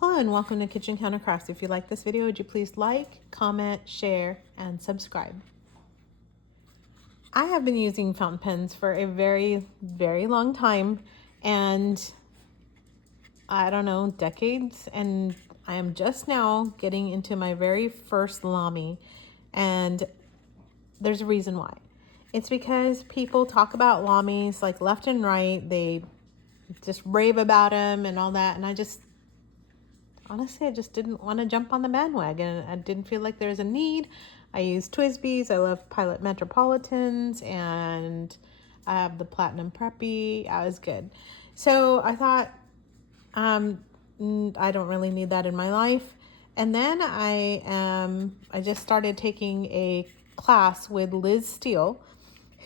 Hello and welcome to Kitchen Counter Crafts. If you like this video, would you please like, comment, share, and subscribe. I have been using fountain pens for a very long time, and I don't know, decades, and I am just now getting into my very first LAMY, and there's a reason why. It's because people talk about LAMYs like left and right. They just rave about them and all that, and honestly, I just didn't want to jump on the bandwagon. I didn't feel like there was a need. I use TWSBIs. I love Pilot Metropolitans, and I have the Platinum Preppy. I was good. So I thought, I don't really need that in my life. And then I just started taking a class with Liz Steele,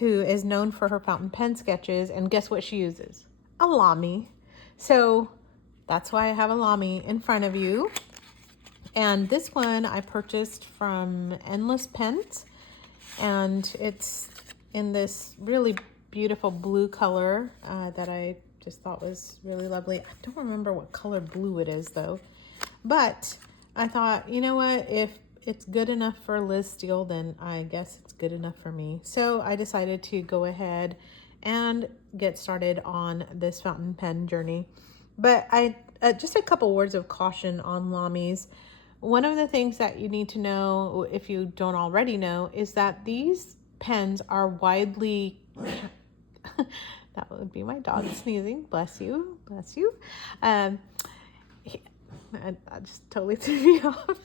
who is known for her fountain pen sketches. And guess what she uses? A LAMY. So that's why I have a LAMY in front of you. And this one I purchased from Endless Pens, and it's in this really beautiful blue color that I just thought was really lovely. I don't remember what color blue it is though, but I thought, you know what, if it's good enough for Liz Steele, then I guess it's good enough for me. So I decided to go ahead and get started on this fountain pen journey. But just a couple words of caution on LAMYs. One of the things that you need to know, if you don't already know, is that these pens are widely, that would be my dog sneezing, bless you, bless you. I just totally threw me off.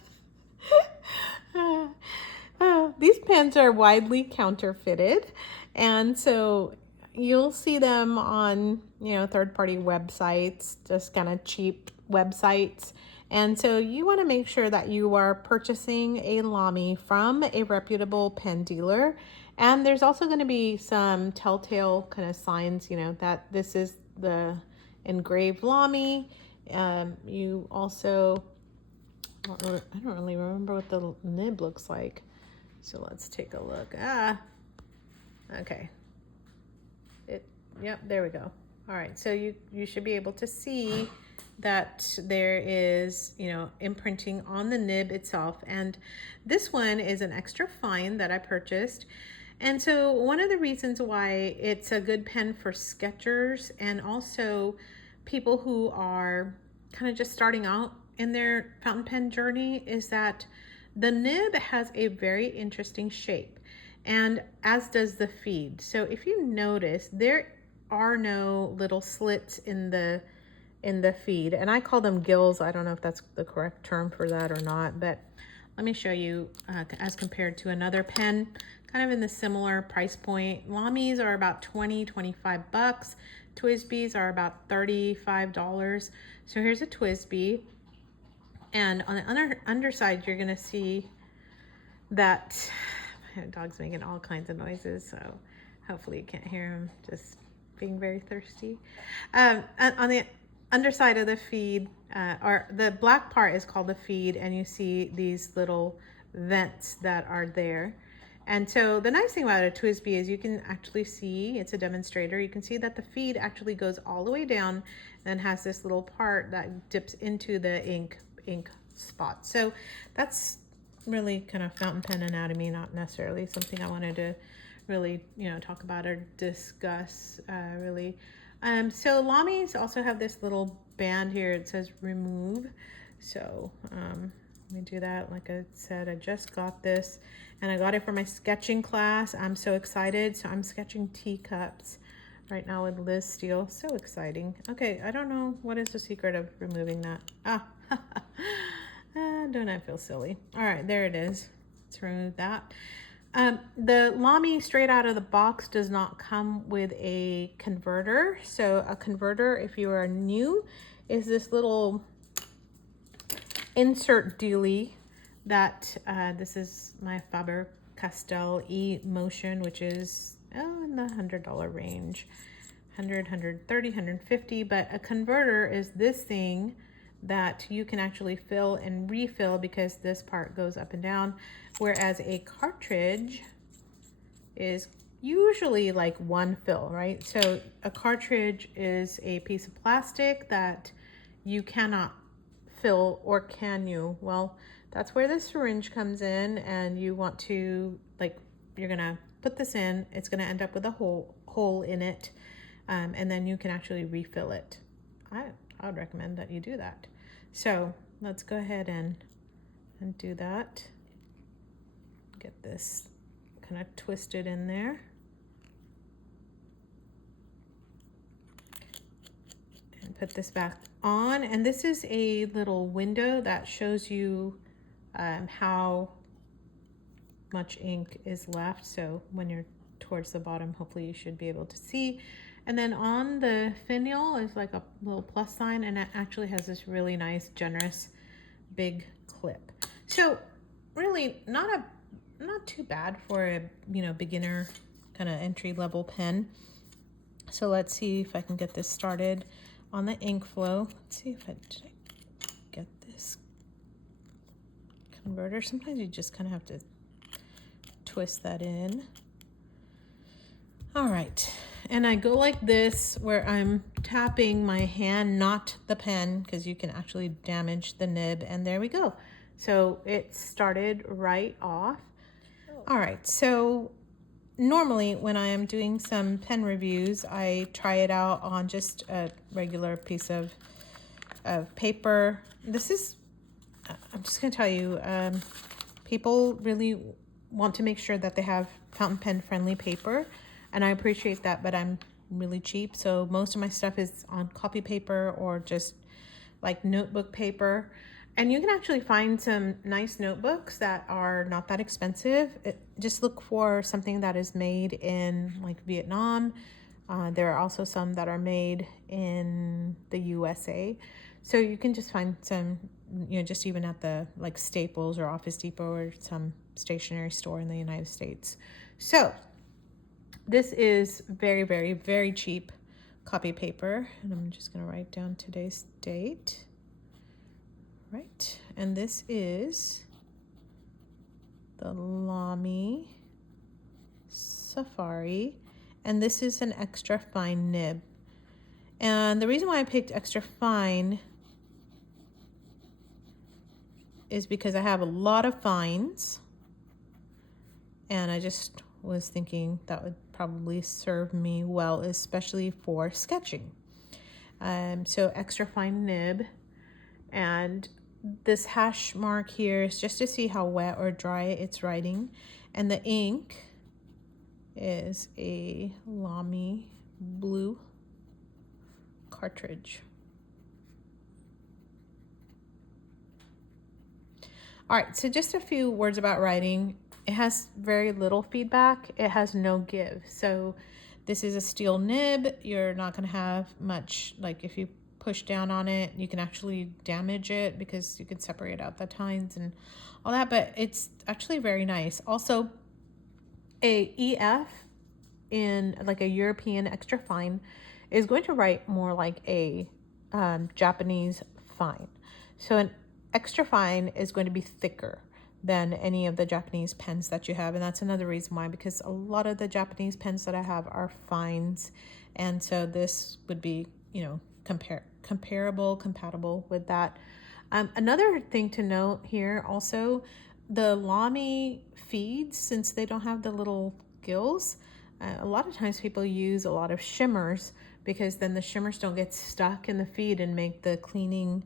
These pens are widely counterfeited, and so you'll see them on, third-party websites, just kind of cheap websites. And so you want to make sure that you are purchasing a LAMY from a reputable pen dealer. And there's also going to be some telltale kind of signs, that this is the engraved LAMY. You also, I don't really remember what the nib looks like. So let's take a look. Okay. Yep, there we go. All right, so you should be able to see that there is, imprinting on the nib itself. And this one is an extra fine that I purchased. And so one of the reasons why it's a good pen for sketchers and also people who are kind of just starting out in their fountain pen journey is that the nib has a very interesting shape, and as does the feed. So if you notice, there are no little slits in the feed, and I call them gills. I don't know if that's the correct term for that or not, but let me show you as compared to another pen kind of in the similar price point. LAMYs are about 25 bucks. TWSBIs are about $35. So here's a TWSBI, and on the underside you're going to see that my dog's making all kinds of noises, so hopefully you can't hear him just being very thirsty. On the underside of the feed, or the black part is called the feed, and you see these little vents that are there. And so the nice thing about a TWSBI is you can actually see, it's a demonstrator, you can see that the feed actually goes all the way down and has this little part that dips into the ink spot. So that's really kind of fountain pen anatomy, not necessarily something I wanted to really, talk about or discuss really. So LAMYs also have this little band here. It says remove. So let me do that. Like I said, I just got this, and I got it for my sketching class. I'm so excited. So I'm sketching teacups right now with Liz Steele. So exciting. Okay, I don't know what is the secret of removing that. Don't I feel silly? All right, there it is. Let's remove that. The LAMY straight out of the box does not come with a converter. So a converter, if you are new, is this little insert dealie that this is my Faber-Castell E-Motion, which is in the $100 range, 100, 130, 150. But a converter is this thing that you can actually fill and refill because this part goes up and down, whereas a cartridge is usually like one fill, right? So a cartridge is a piece of plastic that you cannot fill, or can you? Well, that's where the syringe comes in, and you want to, like, you're gonna put this in, it's gonna end up with a hole in it, and then you can actually refill it. I would recommend that you do that. So let's go ahead and do that. Get this kind of twisted in there. And put this back on. And this is a little window that shows you how much ink is left. So when you're towards the bottom, hopefully you should be able to see. And then on the finial is like a little plus sign, and it actually has this really nice, generous, big clip. So really not too bad for a, you know, beginner kind of entry-level pen. So let's see if I can get this started on the ink flow. Let's see if I get this converter. Sometimes you just kind of have to twist that in. All right, and I go like this where I'm tapping my hand, not the pen, because you can actually damage the nib, and there we go. So it started right off. All right, so normally when I am doing some pen reviews, I try it out on just a regular piece of paper. This is, I'm just gonna tell you, people really want to make sure that they have fountain pen friendly paper, and I appreciate that, but I'm really cheap, so most of my stuff is on copy paper or just like notebook paper. And you can actually find some nice notebooks that are not that expensive. Just look for something that is made in like Vietnam. There are also some that are made in the USA. So you can just find some, you know, just even at the like Staples or Office Depot or some stationery store in the United States. So this is very, very, very cheap copy paper. And I'm just gonna write down today's date. Right, and this is the LAMY Safari, and this is an extra fine nib. And the reason why I picked extra fine is because I have a lot of fines, and I just was thinking that would probably serve me well, especially for sketching. So extra fine nib, and this hash mark here is just to see how wet or dry it's writing, and the ink is a LAMY blue cartridge. All right, so just a few words about writing. It has very little feedback. It has no give. So this is a steel nib. You're not gonna have much, like if you push down on it, you can actually damage it because you can separate out the tines and all that, but it's actually very nice. Also, a EF in like a European extra fine is going to write more like a Japanese fine. So an extra fine is going to be thicker than any of the Japanese pens that you have, and that's another reason why, because a lot of the Japanese pens that I have are fines, and so this would be, you know, compatible with that. Another thing to note here also, the LAMY feeds, since they don't have the little gills, a lot of times people use a lot of shimmers, because then the shimmers don't get stuck in the feed and make the cleaning,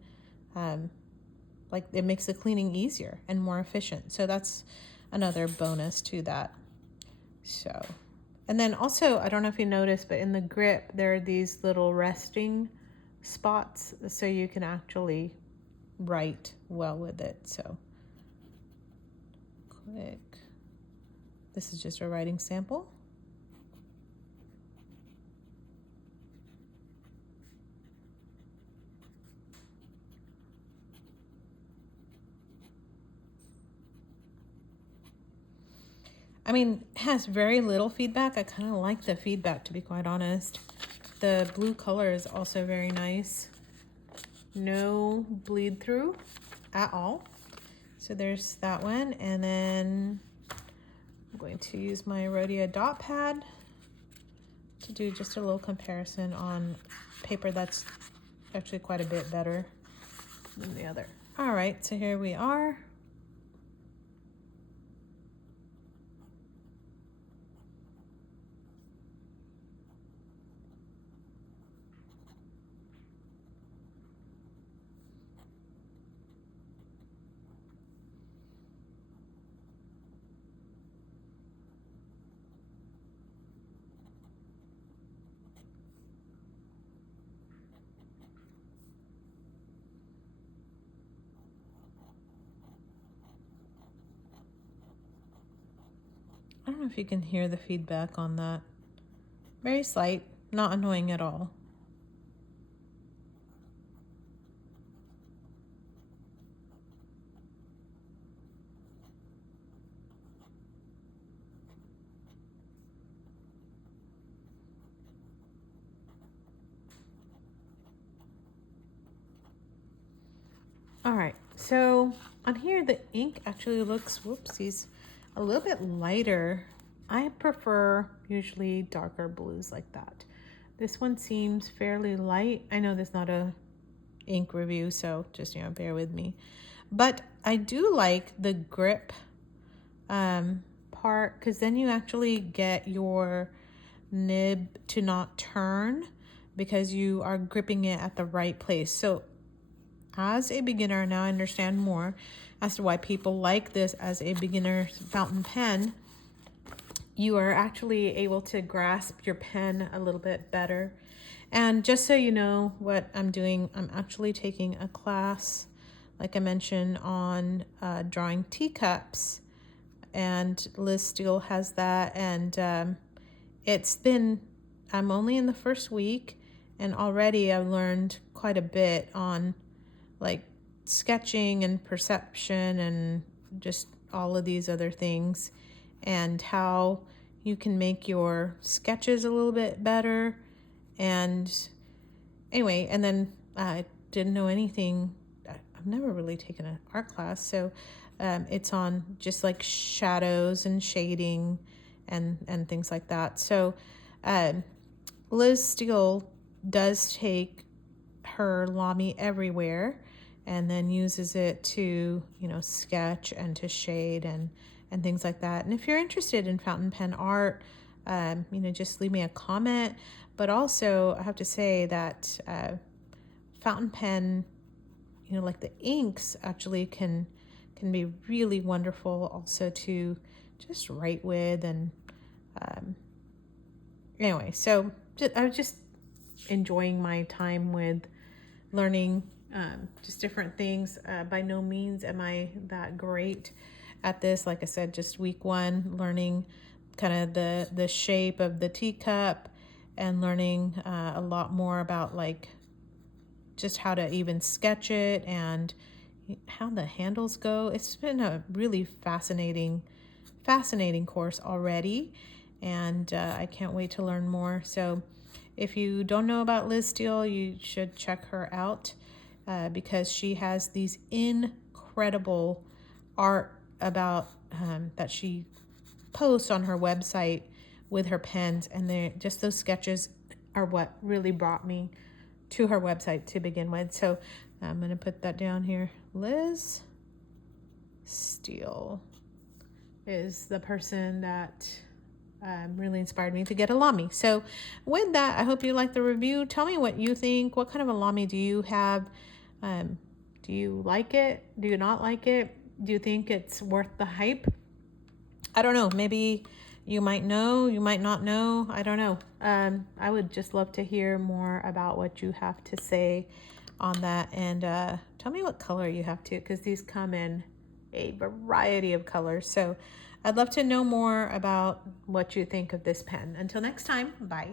like it makes the cleaning easier and more efficient. So that's another bonus to that. So, and then also, I don't know if you noticed, but in the grip, there are these little resting spots, so you can actually write well with it. So click. This is just a writing sample. I mean, it has very little feedback. I kind of like the feedback, to be quite honest. The blue color is also very nice. No bleed through at all. So there's that one. And then I'm going to use my Rhodia dot pad to do just a little comparison on paper that's actually quite a bit better than the other. All right, so here we are. I don't know if you can hear the feedback on that. Very slight, not annoying at all. All right, so on here, the ink actually looks, whoopsies, a little bit lighter. I prefer usually darker blues like that. This one seems fairly light. I know this is not a ink review, so just, bear with me. But I do like the grip part, because then you actually get your nib to not turn because you are gripping it at the right place. So as a beginner, now I understand more as to why people like this as a beginner fountain pen. You are actually able to grasp your pen a little bit better. And just so you know what I'm doing, I'm actually taking a class, like I mentioned, on drawing teacups. And Liz Steele has that. And I'm only in the first week, and already I've learned quite a bit on like sketching and perception and just all of these other things, and how you can make your sketches a little bit better. And anyway, and then I didn't know anything. I've never really taken an art class, so it's on just like shadows and shading and things like that. So Liz Steele does take her LAMY everywhere, and then uses it to, sketch and to shade and things like that. And if you're interested in fountain pen art, just leave me a comment. But also, I have to say that fountain pen, like the inks actually can be really wonderful also to just write with. And anyway, so I was just enjoying my time with learning just different things. By no means am I that great at this. Like I said, just week one, learning kind of the shape of the teacup, and learning a lot more about like just how to even sketch it and how the handles go. It's been a really fascinating course already, and I can't wait to learn more. So if you don't know about Liz Steele, you should check her out because she has these incredible art about that she posts on her website with her pens, and just those sketches are what really brought me to her website to begin with. So I'm going to put that down here. Liz Steele is the person that really inspired me to get a LAMY. So with that, I hope you like the review. Tell me what you think. What kind of a LAMY do you have? Do you like it? Do you not like it? Do you think it's worth the hype? I don't know. Maybe you might know, you might not know. I don't know. I would just love to hear more about what you have to say on that. And tell me what color you have too, because these come in a variety of colors. So I'd love to know more about what you think of this pen. Until next time, bye.